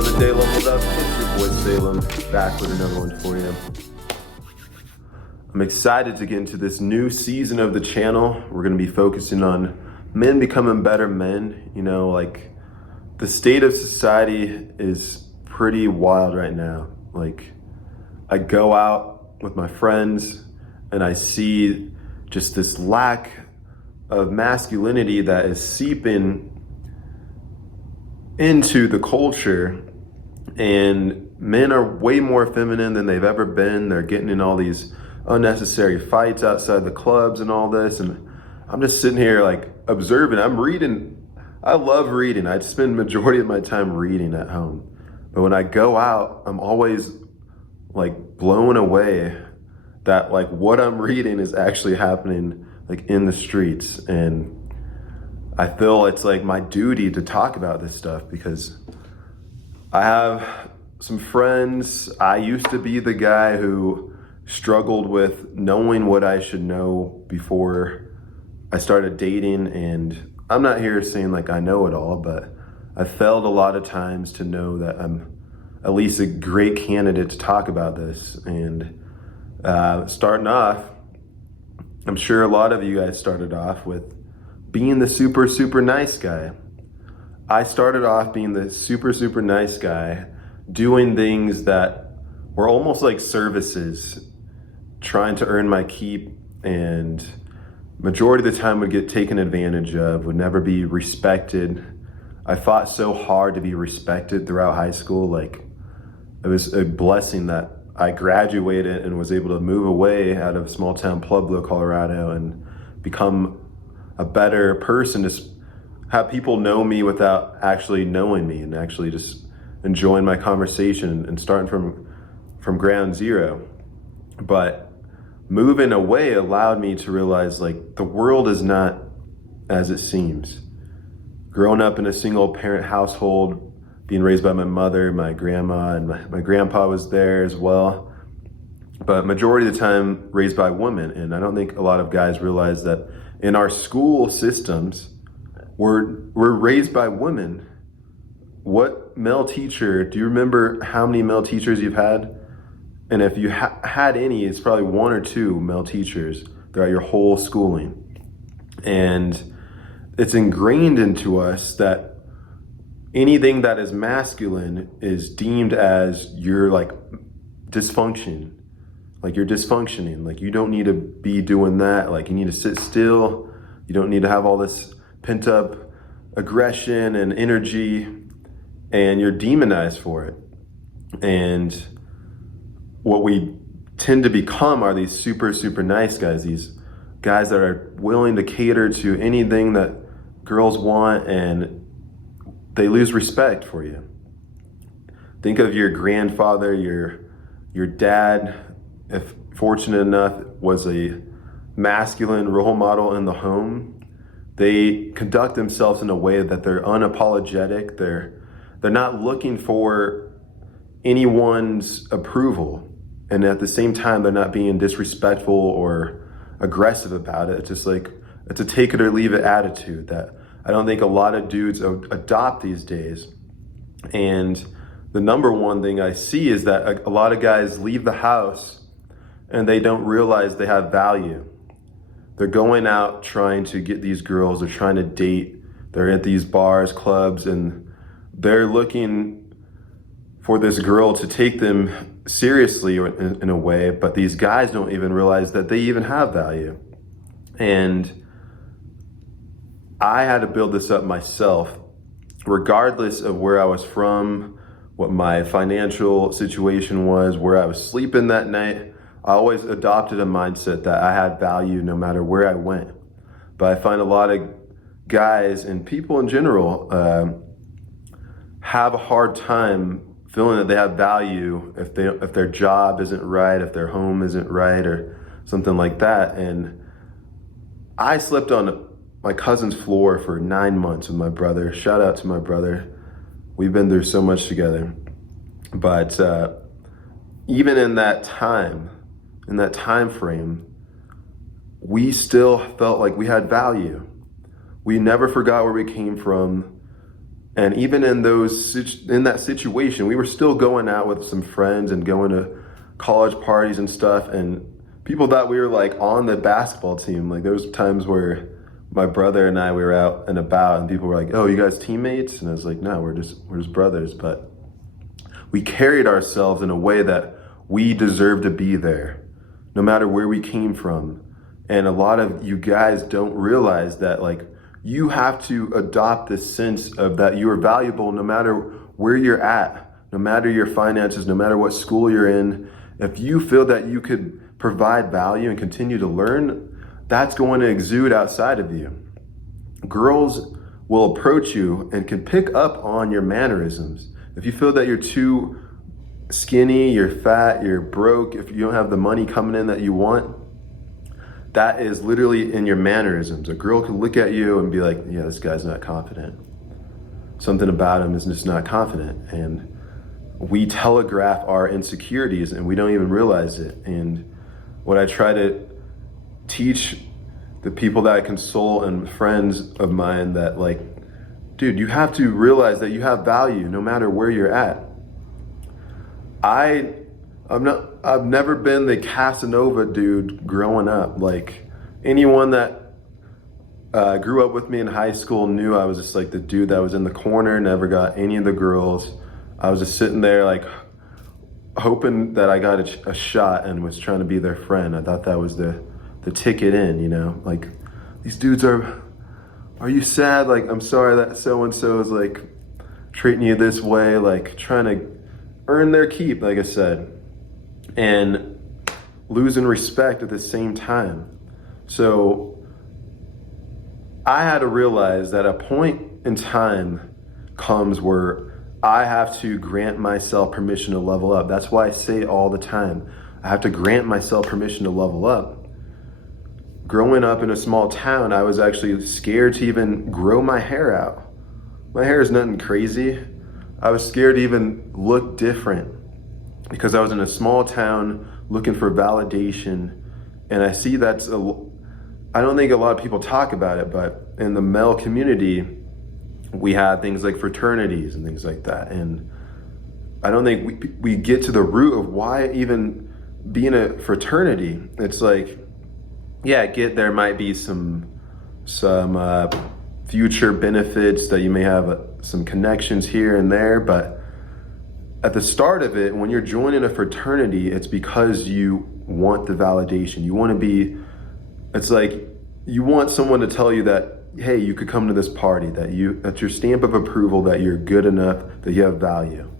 another day leveled up. It's your boy Salem, back with another one for you. I'm excited to get into this new season of the channel. We're going to be focusing on men becoming better men. You know, like, the state of society is pretty wild right now. Like, I go out with my friends and I see just this lack of masculinity that is seeping into the culture, and men are way more feminine than they've ever been. They're getting in all these unnecessary fights outside the clubs and all this, and I'm just sitting here like observing. I'm reading. I love reading. I spend majority of my time reading at home, but when I go out, I'm always like blown away that like what I'm reading is actually happening like in the streets. And I feel it's like my duty to talk about this stuff because I have some friends. I used to be the guy who struggled with knowing what I should know before I started dating. And I'm not here saying like I know it all, but I failed a lot of times to know that I'm at least a great candidate to talk about this. And starting off, I'm sure a lot of you guys started off with being the super nice guy. I started off being the super nice guy, doing things that were almost like services, trying to earn my keep, and majority of the time would get taken advantage of, would never be respected. I fought so hard to be respected throughout high school. Like, it was a blessing that I graduated and was able to move away out of small town Pueblo, Colorado, and become a better person, to have people know me without actually knowing me, and actually just enjoying my conversation and starting from ground zero. But moving away allowed me to realize like the world is not as it seems. Growing up in a single parent household, being raised by my mother, my grandma, and my grandpa was there as well, but majority of the time raised by women. And I don't think a lot of guys realize that in our school systems, we're raised by women. What male teacher, do you remember how many male teachers you've had? And if you had any, it's probably one or two male teachers throughout your whole schooling. And it's ingrained into us that anything that is masculine is deemed as you're like dysfunction. Like, you're dysfunctioning. Like, you don't need to be doing that. Like, you need to sit still. You don't need to have all this pent up aggression and energy, and you're demonized for it. And what we tend to become are these super nice guys, these guys that are willing to cater to anything that girls want, and they lose respect for you. Think of your grandfather, your dad, if fortunate enough, was a masculine role model in the home. They conduct themselves in a way that they're unapologetic. They're not looking for anyone's approval. And at the same time, they're not being disrespectful or aggressive about it. It's just like, it's a take it or leave it attitude that I don't think a lot of dudes adopt these days. And the number one thing I see is that a lot of guys leave the house and they don't realize they have value. They're going out trying to get these girls, they're trying to date, they're at these bars, clubs, and they're looking for this girl to take them seriously in a way, but these guys don't even realize that they even have value. And I had to build this up myself, regardless of where I was from, what my financial situation was, where I was sleeping that night. I always adopted a mindset that I had value no matter where I went. But I find a lot of guys and people in general have a hard time feeling that they have value if their job isn't right, if their home isn't right, or something like that. And I slept on my cousin's floor for 9 months with my brother. Shout out to my brother. We've been through so much together. But even in that time frame, we still felt like we had value. We never forgot where we came from. And even in in that situation, we were still going out with some friends and going to college parties and stuff. And people thought we were like on the basketball team. Like there was times where my brother and we were out and about, and people were like, "Oh, you guys teammates?" And I was like, "No, we're just brothers." But we carried ourselves in a way that we deserve to be there, no matter where we came from. And a lot of you guys don't realize that, like, you have to adopt this sense of that you are valuable no matter where you're at, no matter your finances, no matter what school you're in. If you feel that you could provide value and continue to learn, that's going to exude outside of you. Girls will approach you and can pick up on your mannerisms. If you feel that you're too skinny, you're fat, you're broke, if you don't have the money coming in that you want, that is literally in your mannerisms. A girl can look at you and be like, yeah, this guy's not confident. Something about him is just not confident. And we telegraph our insecurities and we don't even realize it. And what I try to teach the people that I consult and friends of mine, that like, dude, you have to realize that you have value no matter where you're at. I've never been the Casanova dude growing up. Like, anyone that grew up with me in high school knew I was just like the dude that was in the corner, never got any of the girls. I was just sitting there like hoping that I got a shot and was trying to be their friend. I thought that was the ticket in, you know? Like, these dudes are you sad? Like, I'm sorry that so-and-so is like treating you this way, like trying to earn their keep, like I said, and losing respect at the same time. So I had to realize that a point in time comes where I have to grant myself permission to level up. That's why I say all the time, I have to grant myself permission to level up. Growing up in a small town, I was actually scared to even grow my hair out. My hair is nothing crazy. I was scared to even look different because I was in a small town looking for validation. And I see I don't think a lot of people talk about it, but in the male community, we have things like fraternities and things like that. And I don't think we get to the root of why even being a fraternity. It's like, yeah, there might be some future benefits that you may have some connections here and there, but at the start of it, when you're joining a fraternity, it's because you want the validation. You want to be, it's like you want someone to tell you that, hey, you could come to this party, that's your stamp of approval, that you're good enough, that you have value.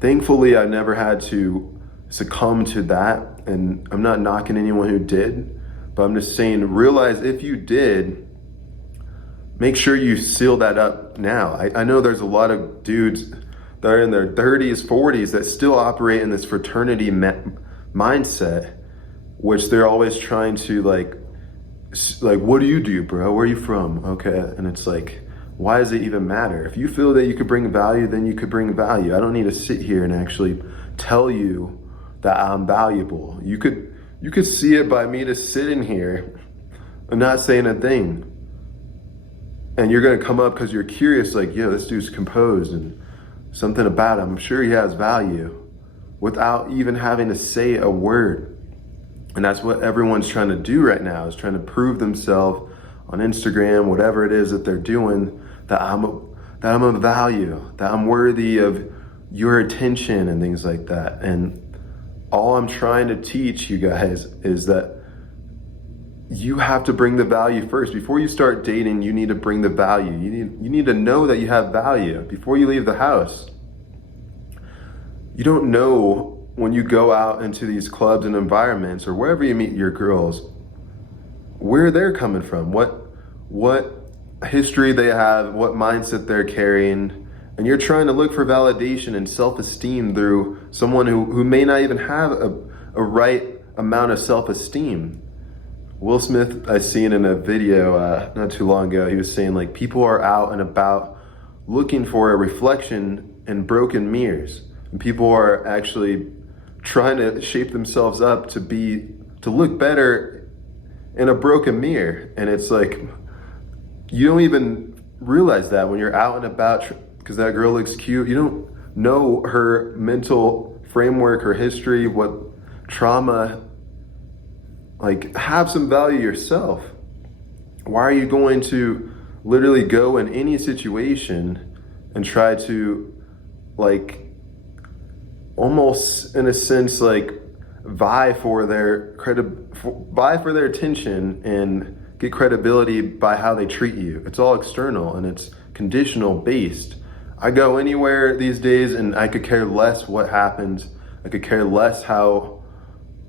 Thankfully, I never had to succumb to that, and I'm not knocking anyone who did, but I'm just saying, realize if you did, make sure you seal that up now. I know there's a lot of dudes that are in their 30s, 40s that still operate in this fraternity mindset, which they're always trying to like, what do you do, bro? Where are you from? Okay. And it's like, why does it even matter? If you feel that you could bring value, then you could bring value. I don't need to sit here and actually tell you that I'm valuable. You could see it by me just sitting here and not saying a thing. And you're gonna come up because you're curious, like, yo, this dude's composed and something about him, I'm sure he has value, without even having to say a word. And that's what everyone's trying to do right now, is trying to prove themselves on Instagram, whatever it is that they're doing, that I'm of value, that I'm worthy of your attention and things like that. And all I'm trying to teach you guys is that you have to bring the value first. Before you start dating, you need to bring the value. You need to know that you have value before you leave the house. You don't know when you go out into these clubs and environments or wherever you meet your girls, where they're coming from, what history they have, what mindset they're carrying. And you're trying to look for validation and self-esteem through someone who may not even have a right amount of self-esteem. Will Smith, I seen in a video not too long ago, he was saying like people are out and about looking for a reflection in broken mirrors. And people are actually trying to shape themselves up to look better in a broken mirror. And it's like, you don't even realize that when you're out and about, because that girl looks cute, you don't know her mental framework, her history, what trauma. Like, have some value yourself. Why are you going to literally go in any situation and try to, like, almost in a sense, like, vie for their attention and get credibility by how they treat you? It's all external and it's conditional based. I go anywhere these days and I could care less what happens. I could care less how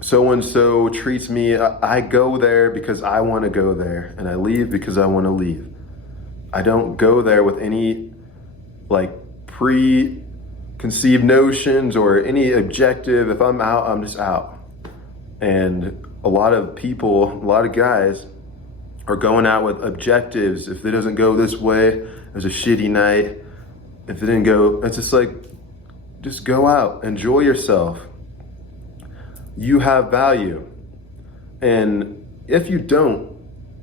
so-and-so treats me. I go there because I want to go there, and I leave because I want to leave. I don't go there with any like preconceived notions or any objective. If I'm out, I'm just out. And a lot of people, a lot of guys are going out with objectives. If it doesn't go this way, it was a shitty night. If it didn't go, it's just like, just go out, enjoy yourself. You have value. And if you don't,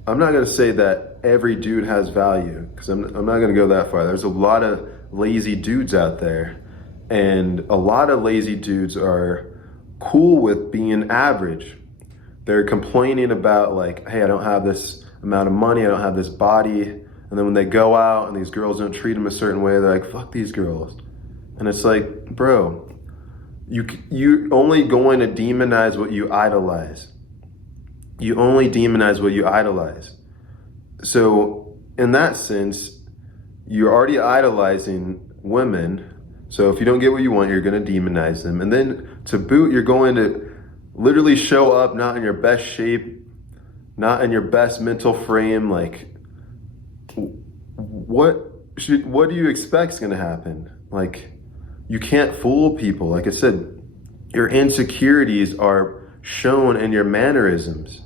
I'm not going to say that every dude has value, because I'm not going to go that far. There's a lot of lazy dudes out there, and a lot of lazy dudes are cool with being average. They're complaining about, like, hey, I don't have this amount of money, I don't have this body. And then when they go out and these girls don't treat them a certain way, they're like, fuck these girls. And it's like, bro, you're only going to demonize what you idolize. You only demonize what you idolize. So in that sense, you're already idolizing women. So if you don't get what you want, you're going to demonize them. And then to boot, you're going to literally show up not in your best shape, not in your best mental frame. Like, what do you expect is going to happen? Like, you can't fool people. Like I said, your insecurities are shown in your mannerisms.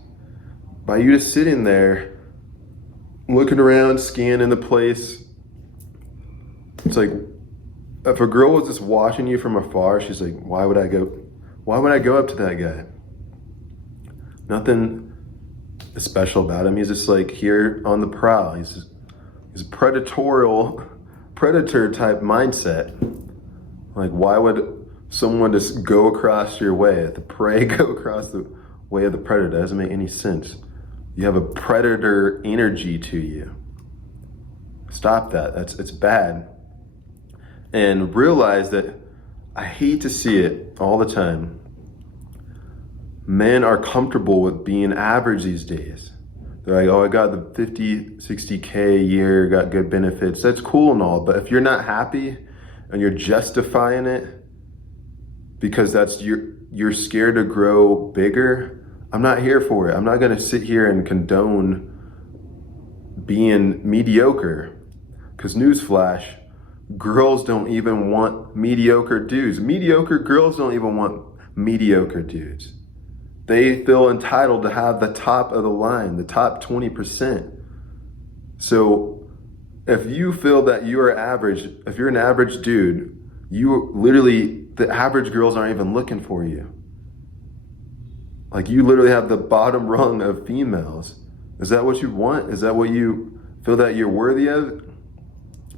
By you just sitting there, looking around, scanning the place. It's like, if a girl was just watching you from afar, she's like, why would I go up to that guy? Nothing special about him. He's just like here on the prowl. He's a predator type mindset. Like, why would someone just go across your way? The prey go across the way of the predator? That doesn't make any sense. You have a predator energy to you. Stop that. It's bad. And realize that I hate to see it all the time. Men are comfortable with being average these days. They're like, oh, I got the 50, 60K a year, got good benefits. That's cool and all, but if you're not happy and you're justifying it because you're scared to grow bigger, I'm not here for it. I'm not gonna sit here and condone being mediocre. Because newsflash, girls don't even want mediocre dudes. Mediocre girls don't even want mediocre dudes. They feel entitled to have the top of the line, the top 20%. So if you feel that you are average, if you're an average dude, the average girls aren't even looking for you. Like, you literally have the bottom rung of females. Is that what you want? Is that what you feel that you're worthy of?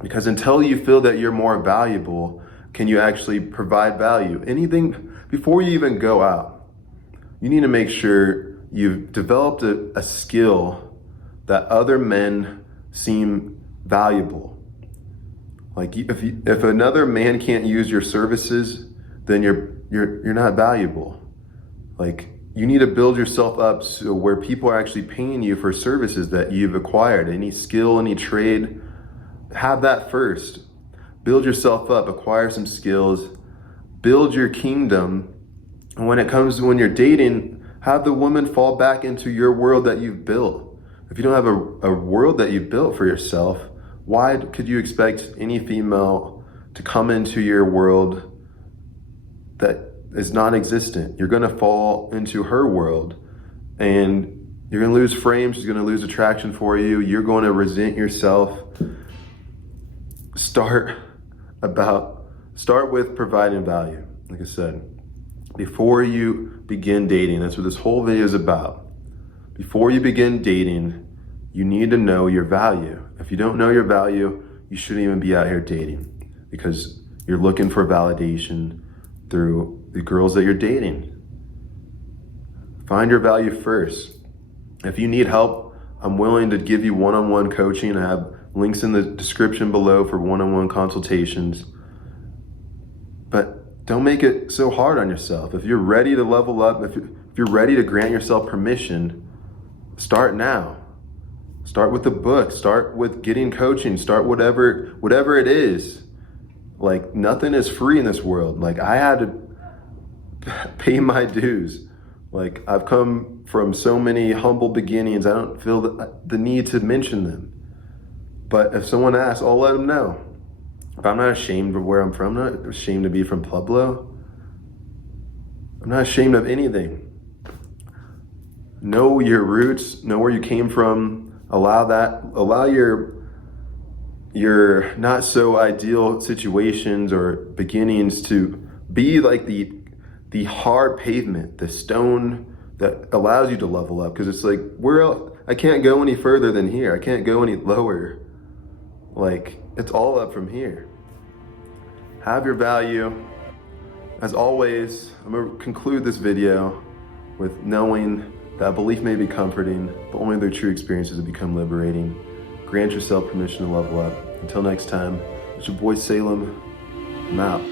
Because until you feel that you're more valuable, can you actually provide value? Anything, before you even go out, you need to make sure you've developed a skill that other men seem valuable. Like, if another man can't use your services, then you're not valuable. Like, you need to build yourself up so where people are actually paying you for services that you've acquired. Any skill, any trade, have that first. Build yourself up, acquire some skills, build your kingdom. And when you're dating, have the woman fall back into your world that you've built. If you don't have a world that you've built for yourself, why could you expect any female to come into your world that is non-existent? You're gonna fall into her world and you're gonna lose frame. She's gonna lose attraction for you. You're gonna resent yourself. Start with providing value. Like I said, before you begin dating, that's what this whole video is about. Before you begin dating, You need to know your value. If you don't know your value, you shouldn't even be out here dating, because you're looking for validation through the girls that you're dating. Find your value first. If you need help, I'm willing to give you one-on-one coaching. I have links in the description below for one-on-one consultations. But don't make it so hard on yourself. If you're ready to level up, if you're ready to grant yourself permission, start now. Start with the book, start with getting coaching, start whatever it is. Like, nothing is free in this world. Like, I had to pay my dues. Like, I've come from so many humble beginnings, I don't feel the need to mention them. But if someone asks, I'll let them know. If I'm not ashamed of where I'm from, I'm not ashamed to be from Pueblo. I'm not ashamed of anything. Know your roots, know where you came from. Allow your not so ideal situations or beginnings to be like the hard pavement, the stone that allows you to level up. Because it's like, I can't go any further than here. I can't go any lower. Like, it's all up from here. Have your value. As always, I'm gonna conclude this video with knowing that belief may be comforting, but only their true experiences have become liberating. Grant yourself permission to level up. Until next time, it's your boy Salem. I'm out.